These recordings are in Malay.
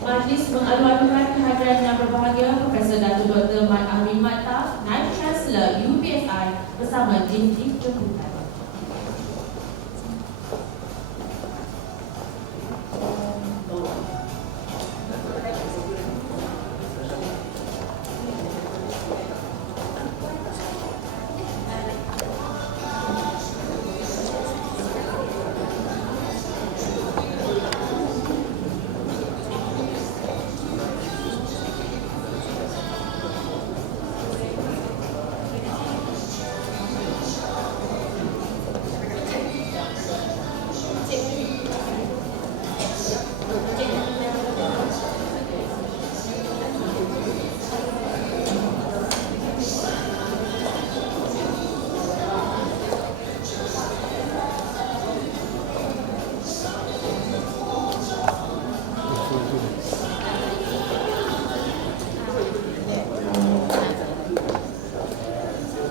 Majlis mengalu-alukan kehadiran yang berbahagia Profesor Datuk Dr. Mat Ahmad Matta, Naib Chancellor UPSI bersama tim-tim jemputan.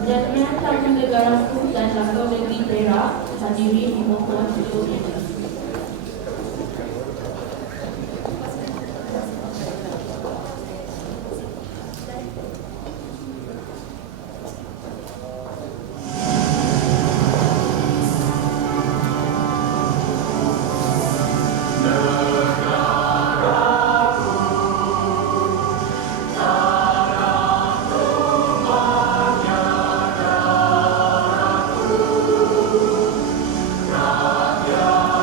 Jamiah Tamu Negaraku dan Lembaga Negeri Perak hadirin dimohon untuk berdiri. Yeah.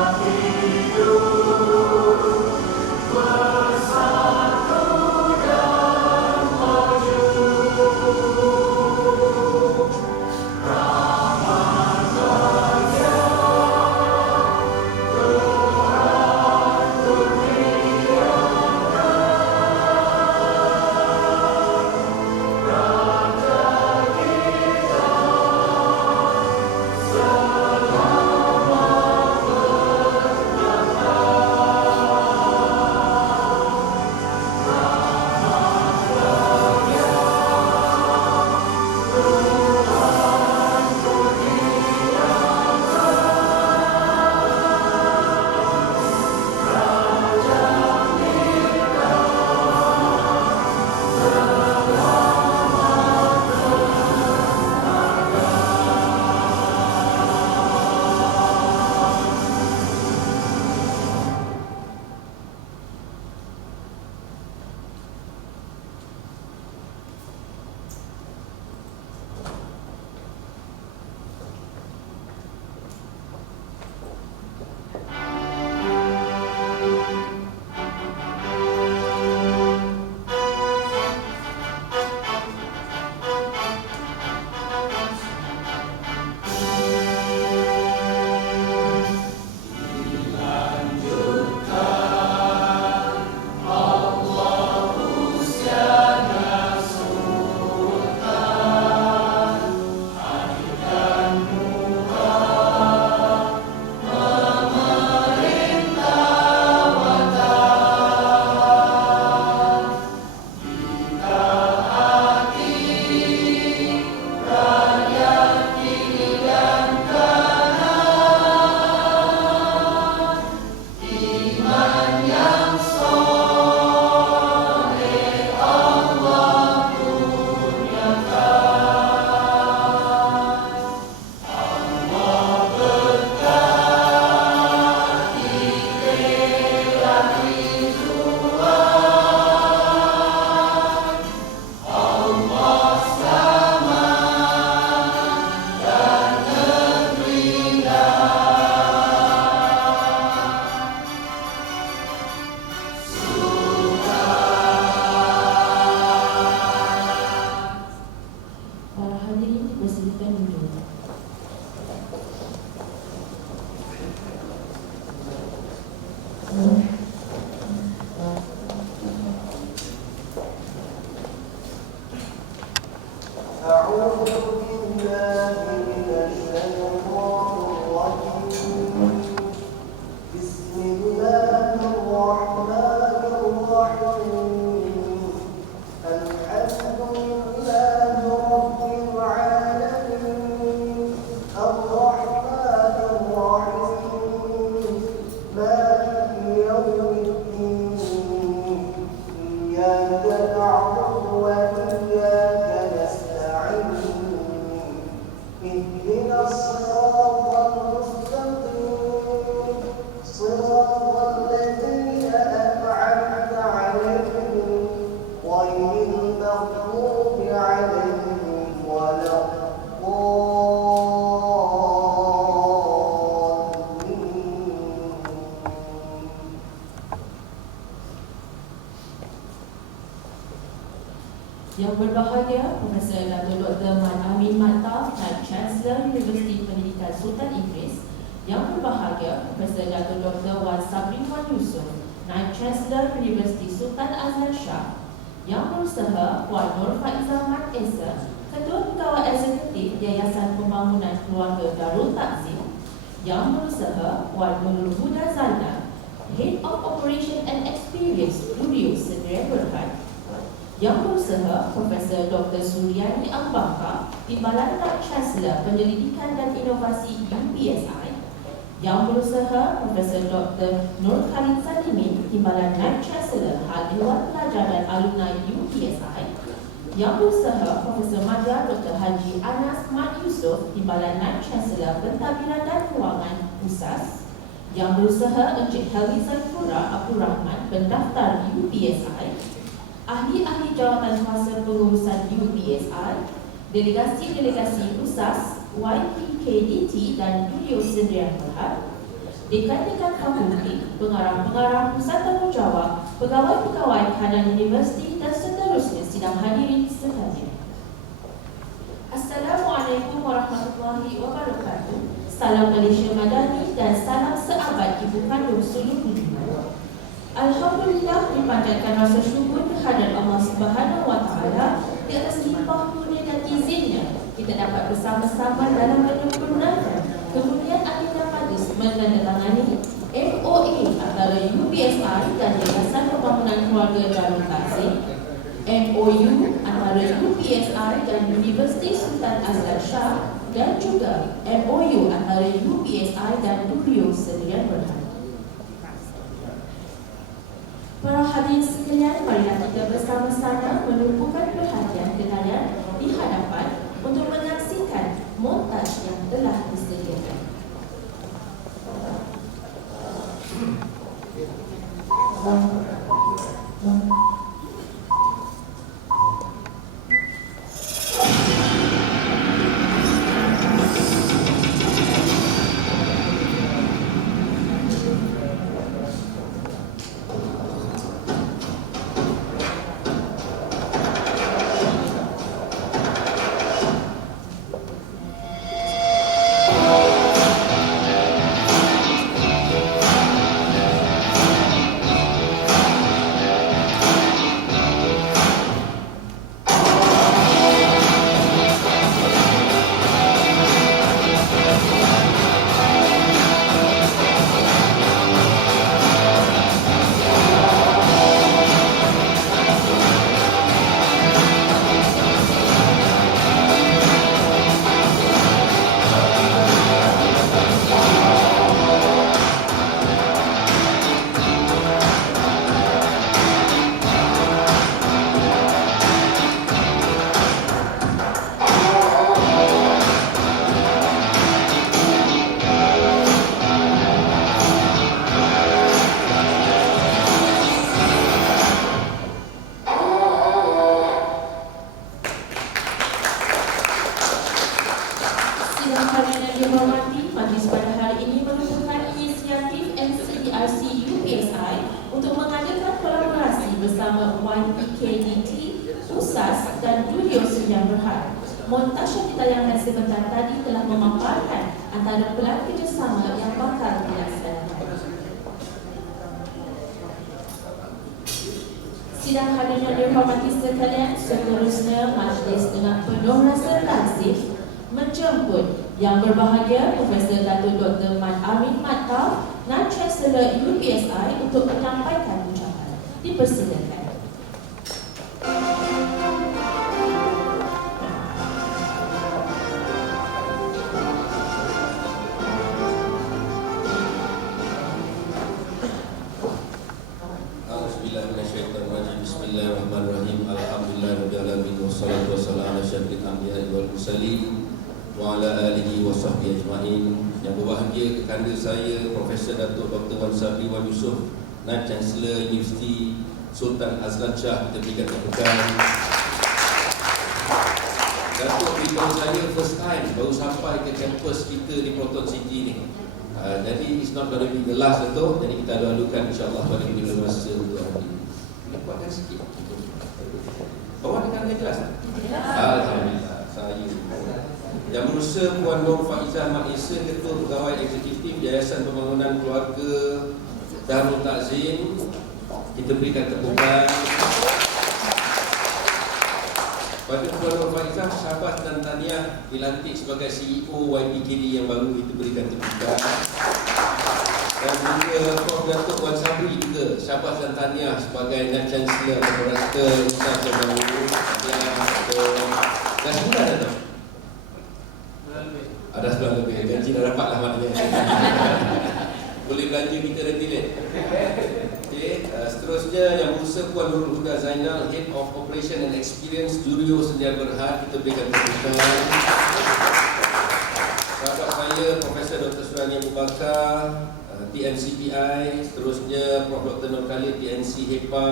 Yang berbahagia Profesor Dato' Dr. Man Amin Mattaf, Naib Chancellor Universiti Pendidikan Sultan Idris. Yang berbahagia Profesor Dato' Dr. Wan Sabri Wan Yusof, Naib Chancellor Universiti Sultan Azlan Shah. Yang berusaha Puan Nur Faizah Mat Esa, Ketua Pegawai Eksekutif Yayasan Pembangunan Keluarga Darul Takzim. Yang berusaha Puan Nurul Huda Zalna, Head of Operation and Experience Studio Sdn Bhd. Yang berusaha Profesor Dr. Suryani Ambaka, Timbalan Naib Chancellor Penyelidikan dan Inovasi UPSI. Yang berusaha Profesor Dr. Nur Khalid Salimin, Timbalan Naib Chancellor Hal Dewan Pelajar dan Alumni UPSI. Yang berusaha Profesor Madya Dr. Haji Anas Mat Yusof, Timbalan Naib Chancellor Pentadbiran dan Kewangan USAS. Yang berusaha Encik Helmi Saifullah Abdul Rahman, Pendaftar UPSI. Ahli-ahli jawatan kuasa pengurusan UPSI, delegasi-delegasi USAS, YPKDT dan Studio Sdn Bhd, dekan-dekan fakulti, pengarah-pengarah pusat tanggungjawab, pegawai-pegawai kanan universiti dan seterusnya sidang hadirin sekalian. Assalamualaikum warahmatullahi wabarakatuh. Salam Malaysia Madani dan salam seabad ibu kandung seluruh dunia. Alhamdulillah, dipanjatkan rasa syukur kehadrat Allah Subhanahu Wa Taala di atas limpah kurnia dan izinnya kita dapat bersama-sama dalam menyempurnakan kemudian agenda Majlis menandatangani MOA antara UPSI dan Yayasan Pembangunan Keluarga Darul Takzim, MOU antara UPSI dan Universiti Sultan Azlan Shah, dan juga MOU antara UPSI dan Studio Sdn Bhd. Para hadirin sekalian, marilah kita bersama-sama menumpukan perhatian kalian di hadapan untuk menyaksikan montaj yang telah disediakan. Montaj yang ditayangkan sebentar tadi telah memaparkan antara pelan kerjasama yang bakal dilaksanakan. Sidang hadirin yang dihormati sekalian, seterusnya majlis dengan penuh rasa lazim menjemput Yang berbahagia Profesor Dato' Dr. Man Amin Mattaf, Naib Chancellor UPSI untuk menyampaikan ucapan. Dipersilakan. Bismillahirrahmanirrahim. Alhamdulillahirabbil alamin wassalatu wassalamu ala asyrafil anbiya'i wal mursalin wa ala alihi wa sahbihi ajma'in. Yang berbahagia kekanda saya Profesor Dato' Dr. Wan Sabri Wan Yusof, Naib Chancellor Universiti Sultan Azlan Shah, kita berikan tepukan. Dato' beritahu saya first time baru sampai ke kampus kita di Proton City ni. Jadi it's not going to be the last, Dato'. Jadi kita lalukan insya-Allah pada bila masa untuk hari ini. Kuatkan sikit. Bawah dengan kelas. Berusaha Puan Nur Faizah Mak Esa, Ketua Pegawai Eksekutif Yayasan Pembangunan Keluarga Darul Takzim. Kita berikan tepukan. Pada Puan Nur Faizah, syabas dan tahniah dilantik sebagai CEO YPKD yang baru, kita berikan tepukan. Dan juga Prof. Datuk Wan Sabri juga syabas dan tahniah sebagai Naib Chancellor Rektor Ustaz yang baru. Dah sebulan dah tak? Ada sebulan lebih. Gaji dah dapat lah maknanya. Boleh belanja kita nanti ni. Okay. Seterusnya yang berusaha Puan Nurul Huda Zainal, Head of Operation and Experience Jurio Sendian Berhad, kita berikan tepukan. Sahabat saya Profesor Dr. Surani Abu Bakar, TNCPI, seterusnya Prof. Dr. Nur Khalid, TNC HEPA,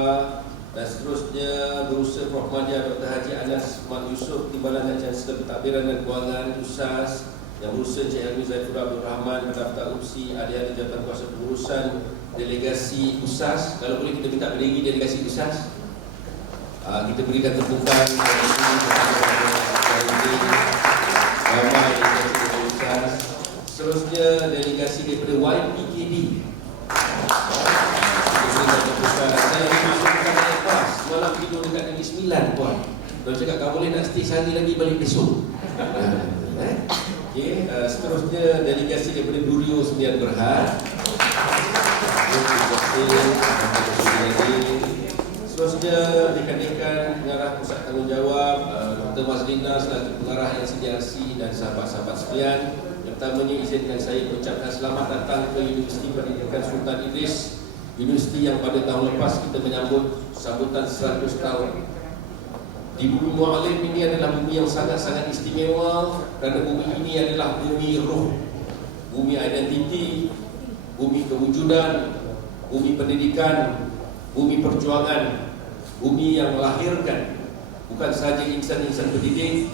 dan seterusnya berusaha Prof. Madia Dr. Haji Anas Mak Yusof, Timbalan dan Chancellor Pentadbiran dan Kewangan USAS, yang berusaha Encik Helmi Zaifur Abdul Rahman, pendaftar UPSI, adik-adik Jabatan Kuasa Pengurusan Delegasi USAS. Kalau boleh kita minta berdiri delegasi USAS. Kita berikan tepukan ramai delegasi USAS. Seterusnya delegasi daripada YPKD. Kita berikan tepukan. Saya masukkan naik kelas, malam tidur dekat Negeri Sembilan, Puan. Dia cakap, kau boleh nak stay sehari lagi balik besok. Okay. Seterusnya delegasi daripada Durio Sendian Berhad. Seterusnya dekan-dekan pengarah pusat tanggungjawab, Dr. Mazlina selaku pengarah NCDRC dan sahabat-sahabat sekalian. Yang pertamanya izinkan saya mengucapkan selamat datang ke Universiti Pendidikan Sultan Idris, universiti yang pada tahun lepas kita menyambut sambutan 100 tahun. Di bumi Mu'alim ini adalah bumi yang sangat-sangat istimewa, kerana bumi ini adalah bumi ruh, bumi identiti, bumi kewujudan, bumi pendidikan, bumi perjuangan, bumi yang melahirkan bukan sahaja insan-insan pendidik,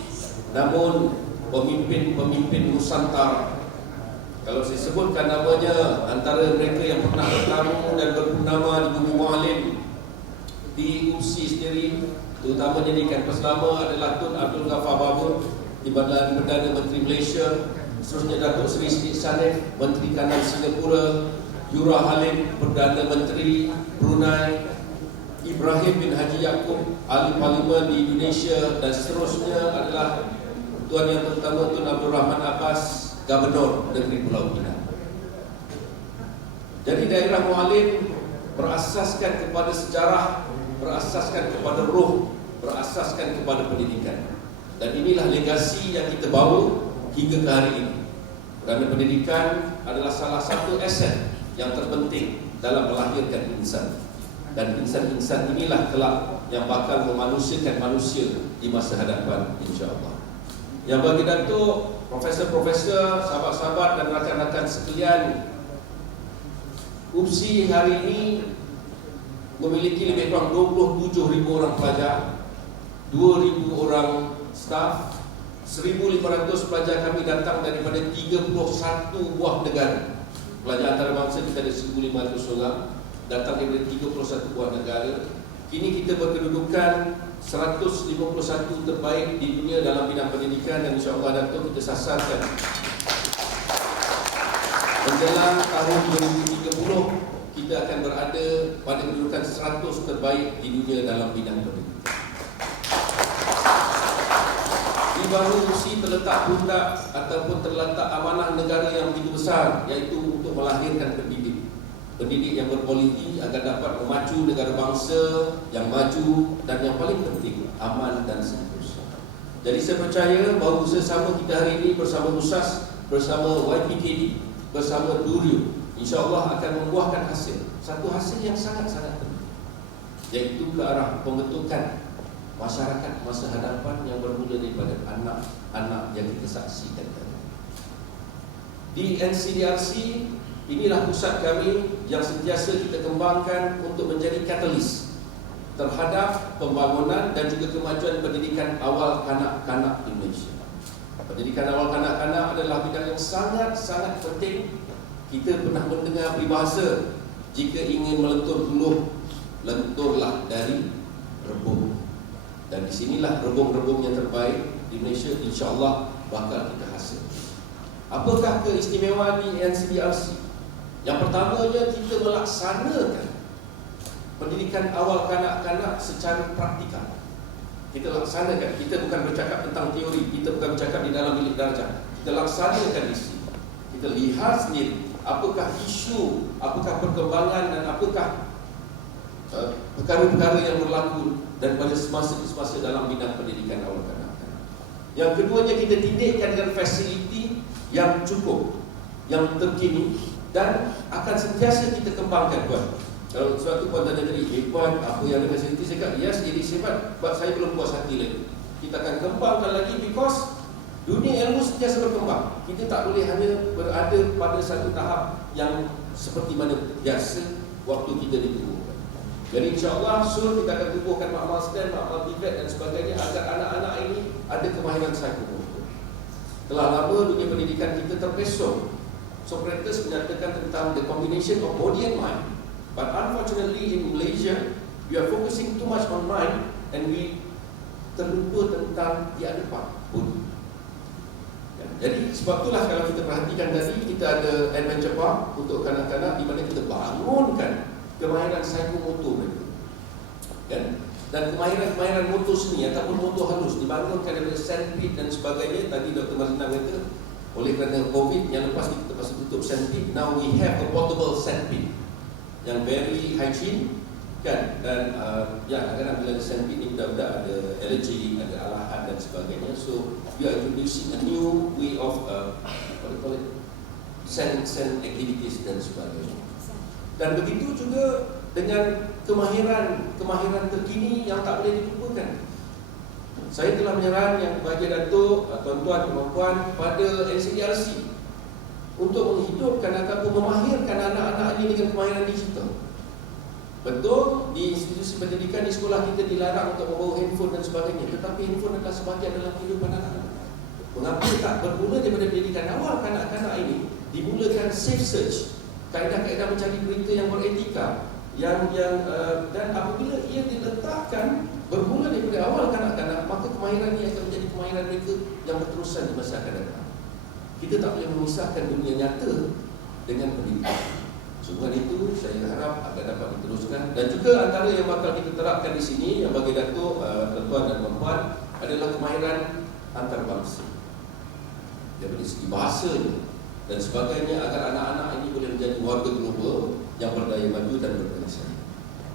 namun pemimpin-pemimpin Nusantara. Kalau saya sebutkan namanya, antara mereka yang pernah bertamu dan berpurnama di bumi Mu'alim, di UPSI sendiri, terutamanya di kampus lama adalah Tun Abdul Ghaffar Babur, Timbalan Perdana Menteri Malaysia, seterusnya Datuk Seri Siddiq Sanif, Menteri Kanan Singapura, Yura Halim, Perdana Menteri Brunei, Ibrahim bin Haji Yaakob, Ahli Parlimen di Indonesia, dan seterusnya adalah Tuan yang terutama Tun Abdul Rahman Abbas, Gubernur Negeri Pulau Pinang. Jadi daerah Mu'alim berasaskan kepada sejarah, berasaskan kepada ruh, berasaskan kepada pendidikan. Dan inilah legasi yang kita bawa hingga ke hari ini. Kerana pendidikan adalah salah satu aset yang terpenting dalam melahirkan insan. Dan insan-insan inilah kelak yang bakal memanusiakan manusia di masa hadapan, insya-Allah. Yang bagi Datuk, profesor-profesor, sahabat-sahabat dan rakan-rakan sekalian, UPSI hari ini memiliki lebih kurang 27,000 orang pelajar, 2,000 orang staf, 1,500 pelajar kami datang daripada 31 buah negara. Pelajar antarabangsa kita ada 1,500 orang, datang daripada 31 buah negara. Kini kita berkedudukan 151 terbaik di dunia dalam bidang pendidikan, dan insya-Allah Datuk kita sasarkan menjelang tahun 2030 kita akan berada pada kedudukan 100 terbaik di dunia dalam bidang pendidikan. Di bahu UPSI terletak pundak ataupun terletak amanah negara yang begitu besar, iaitu untuk melahirkan pendidik. Pendidik yang berkualiti agar dapat memacu negara bangsa yang maju dan yang paling penting aman dan seterusnya. Jadi saya percaya bahawa bersama kita hari ini bersama USAS, bersama YPKD, bersama Durio, insya-Allah akan membuahkan hasil. Satu hasil yang sangat-sangat penting, iaitu ke arah pembentukan masyarakat masa hadapan yang bermula daripada anak-anak yang kita saksikan tadi. Di NCDRC, inilah pusat kami yang sentiasa kita kembangkan untuk menjadi katalis terhadap pembangunan dan juga kemajuan pendidikan awal kanak-kanak di Malaysia. Pendidikan awal kanak-kanak adalah bidang yang sangat-sangat penting. Kita pernah mendengar peribahasa, jika ingin melentur buluh, lenturlah dari rebung. Dan di sinilah rebung-rebung yang terbaik di Malaysia, insya-Allah bakal kita hasil. Apakah keistimewaan di NCDRC? Yang pertamanya, kita melaksanakan pendidikan awal kanak-kanak secara praktikal. Kita laksanakan, kita bukan bercakap tentang teori, kita bukan bercakap di dalam bilik darjah. Kita laksanakan di sini. Kita lihat sendiri apakah isu, apakah perkembangan dan apakah perkara-perkara yang berlaku dan pada semasa dalam bidang pendidikan awal kanak-kanak. Yang keduanya, kita tindikkan dengan fasiliti yang cukup, yang terkini dan akan sentiasa kita kembangkan, Puan. Kalau suatu Puan tanya tadi, Puan, apa yang ada fasiliti? Saya kata, yes, jadi sifat, buat saya belum puas hati lagi. Kita akan kembangkan lagi because dunia ilmu sentiasa berkembang. Kita tak boleh hanya berada pada satu tahap yang seperti mana biasa waktu kita ditumbuhkan. Jadi insyaAllah kita akan tumbuhkan makmal STEM, makmal TVET dan sebagainya agar anak-anak ini ada kemahiran psikomotor. Telah lama dunia pendidikan kita terpesong. Socrates menyatakan tentang the combination of body and mind. But unfortunately in Malaysia, we are focusing too much on mind and we terlupa tentang the other part, body. Jadi sebab itulah kalau kita perhatikan tadi, kita ada adventure park untuk kanak-kanak di mana kita bangunkan kemahiran psikomotor mereka. Kan? Dan kemahiran motor seni ataupun motor halus dibangunkan daripada sandpit dan sebagainya. Tadi Dr. Mazina kata, oleh kerana COVID yang lepas kita terpaksa tutup sandpit, now we have a portable sandpit yang very hygiene, kan? Dan kadang-kadang bila ada sandpit ni budak-budak ada allergy, ada alahan dan sebagainya. So we are introducing a new way of what do you call it, sand activities dan sebagainya. Dan begitu juga dengan kemahiran terkini yang tak boleh dilupakan. Saya telah menyerang yang bagi Datuk, tuan-tuan dan puan pada NCDRC untuk menghidupkan ataupun memahirkan anak-anak ini dengan kemahiran digital. Betul, di institusi pendidikan di sekolah kita dilarang untuk membawa handphone dan sebagainya, tetapi handphone adalah sebahagian dalam kehidupan anak-anak. Mengapa tak bermula daripada pendidikan awal kanak-kanak ini dimulakan safe search, kaedah-kaedah mencari berita yang beretika, dan apabila ia diletakkan bermula daripada awal kanak-kanak, maka kemahiran ini akan menjadi kemahiran mereka yang berterusan di masa akan datang. Kita tak boleh memisahkan dunia nyata dengan pendidikan. Sehingga itu saya harap akan dapat diteruskan. Dan juga antara yang bakal kita terapkan di sini yang bagi Datuk, tuan-tuan dan puan adalah kemahiran antarabangsa. Daripada segi bahasanya dan sebagainya agar anak-anak ini boleh menjadi warga global yang berdaya maju dan berbangsa.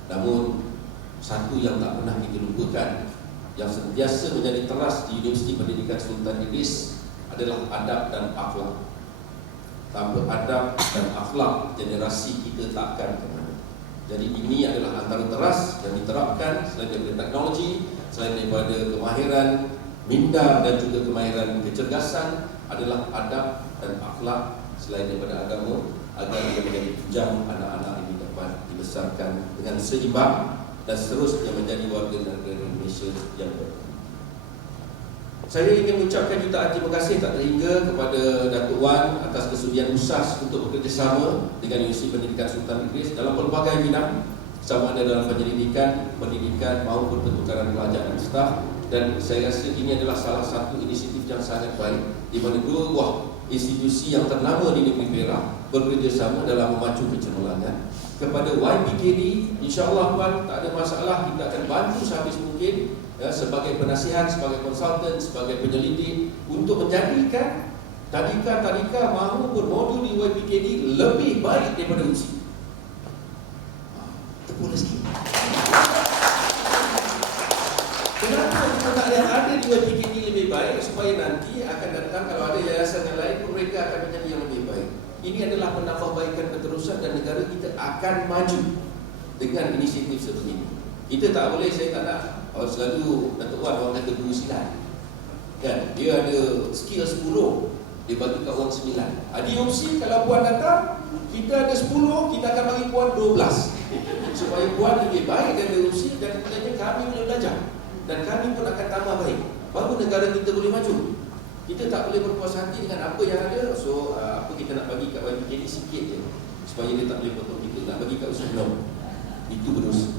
Namun satu yang tak pernah kita lupakan, yang sentiasa menjadi teras di Universiti Pendidikan Sultan Idris adalah adab dan akhlak. Tanpa adab dan akhlak, generasi kita takkan ke mana. Jadi ini adalah antara teras yang diterapkan selain daripada teknologi, selain daripada kemahiran minda dan juga kemahiran kecergasan, adalah adab dan akhlak selain daripada agama, agar ia menjadi tunjang anak-anak ini dapat dibesarkan dengan seimbang dan seterusnya menjadi warga negara Indonesia yang berkembang. Saya ingin mengucapkan jutaan terima kasih tak terhingga kepada Datuk Wan atas kesudian USAS untuk bekerjasama dengan Universiti Pendidikan Sultan Idris dalam pelbagai bidang, sama ada dalam penyelidikan, pendidikan maupun pertukaran pelajar dan staf. Dan saya rasa ini adalah salah satu inisiatif yang sangat baik di mana dua buah institusi yang ternama di negeri Perak bekerjasama dalam memacu kecemerlangan. Kepada YPKD, insya-Allah Puan, tak ada masalah, kita akan bantu sehabis mungkin ya, sebagai penasihat, sebagai konsultan, sebagai penyelidik untuk menjadikan tadika maupun modul di YPKD lebih baik daripada USI. Tepuk rezeki. Kenapa kita tak ada di YPKD lebih baik? Supaya nanti akan datang kalau ada yayasan yang lain pun mereka akan menjadi yang lebih baik. Ini adalah penambahbaikan berterusan dan negara kita akan maju dengan inisiatif seperti ini. Kita tak boleh, saya tak nak selalu Datuk Wan orang kata guru silat. Kan? Dia ada skill 10, dia bagi kat orang 9. Di UPSI kalau Puan datang, kita ada 10, kita akan bagi Puan 12. Supaya Puan lebih baik dari UPSI dan kemudian kami boleh belajar. Dan kami pun akan tambah baik. Baru negara kita boleh maju. Kita tak boleh berpuas hati dengan apa yang ada. So apa kita nak bagi kat YPKD sikit je, supaya dia tak boleh potong kita. Nak bagi kat usaha belum, itu berdosa.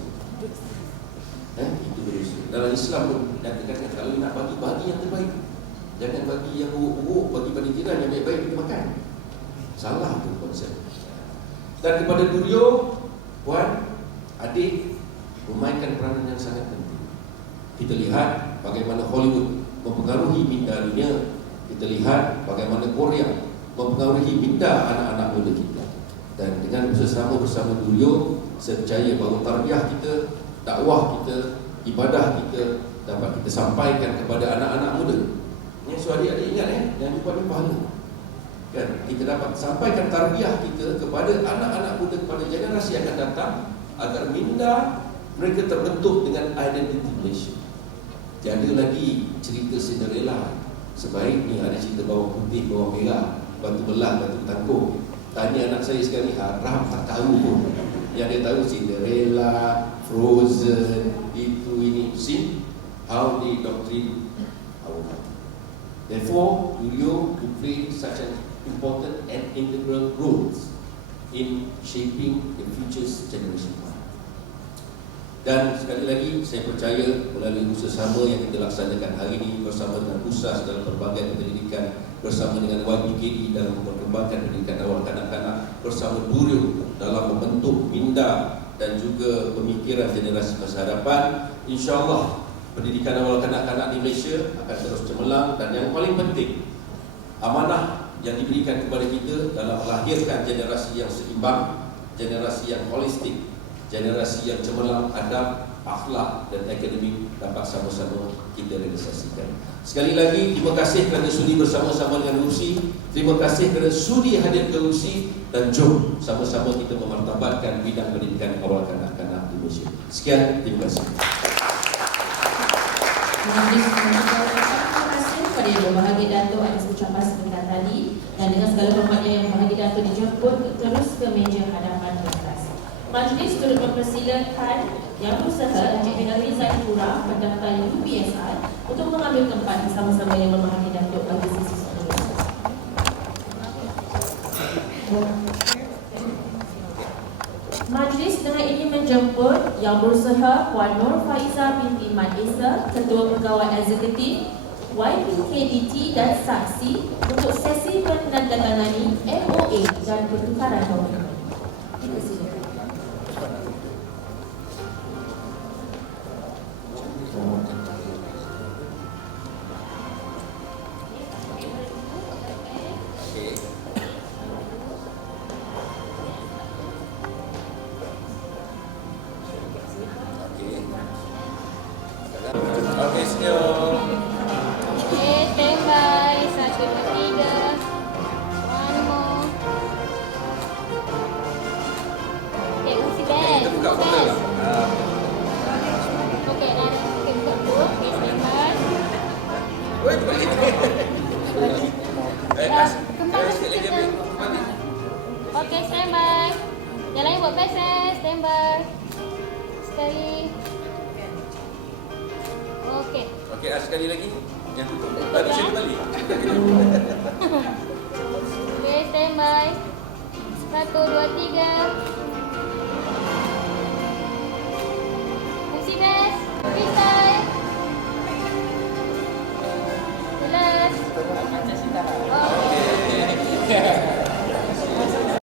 Itu berdosa. Dalam Islam pun dikatakan kalau nak bagi yang terbaik. Jangan bagi yang buruk-buruk, bagi pada jiran yang baik-baik kita makan. Salah tu konsep. Dan kepada Durio, puan, adik, memainkan peranan yang sangat penting. Kita lihat bagaimana Hollywood mempengaruhi minda dunia. Kita lihat bagaimana Korea mempengaruhi minda anak-anak muda kita. Dan dengan bersama Durio, saya percaya bahawa tarbiyah kita, dakwah kita, ibadah kita dapat kita sampaikan kepada anak-anak muda. Yang so adik-adik ingat yang lupa ni pahala. Kan, kita dapat sampaikan tarbiyah kita kepada anak-anak muda, kepada generasi yang akan datang, agar minda mereka terbentuk dengan identity Malaysia. Tiada lagi cerita Cinderella. Sebaiknya ada cerita bawang putih, bawang merah, batu belah, batu tangkung. Tanya anak saya sekali, haram tak tahu pun. Yang dia tahu Cinderella, Frozen, itu ini. See how they doctrine our country. Therefore, Durio to play such an important and integral role in shaping the future's generation. Dan sekali lagi saya percaya melalui usaha sama yang kita laksanakan hari ini bersama dengan USAS dalam pelbagai pendidikan, bersama dengan YPKD dalam memperkembangkan pendidikan awal kanak-kanak, bersama Durio dalam membentuk minda dan juga pemikiran generasi masa hadapan, insya-Allah pendidikan awal kanak-kanak di Malaysia akan terus cemerlang. Dan yang paling penting, amanah yang diberikan kepada kita dalam melahirkan generasi yang seimbang, generasi yang holistik, generasi yang cemerlang adab, akhlak dan akademik dapat sama-sama kita realisasikan. Sekali lagi, terima kasih kerana sudi bersama-sama dengan USI. Terima kasih kerana sudi hadir ke USI. Dan jom sama-sama kita memartabatkan bidang pendidikan awal kanak-kanak di Malaysia. Sekian, terima kasih. Terima kasih kepada Yang Berbahagia Datuk atas ucapan sebentar tadi. Dan dengan segala hormatnya Yang Berbahagia Datuk dijemput terus ke meja hadapan pentas. Majlis turut mempersilakan Yang Berusaha Encik Henry Zaifura pendaftar UPSR untuk mengambil tempat bersama-sama Yang Berbahagia Datuk bagi sesi seterusnya. Majlis dengan ini menjemput Yang Berusaha Puan Nur Faiza binti Mat Esa, Ketua Pegawai Eksekutif YPKDT dan saksi untuk sesi menandatangani MOA dan pertukaran dokumen. Terima kasih. Okey, senyum. Okay, stand by. Satu, dua, tiga. One more. Okay, usi best. Kita buka foto lah. Okay, dah ada. Okay, buka dulu. Okay, stand by. Wait, balik. Kembali sikit lagi kita. ambil balik. Okay, stand by. Yang lain buat best eh. Stand by. Sekali. Okay. Okey, sekali lagi. Yang tutup. Baru saya balik. Okay, stand by. Satu, dua, tiga. Fungsi best. Freestyle. Jelas. Okay.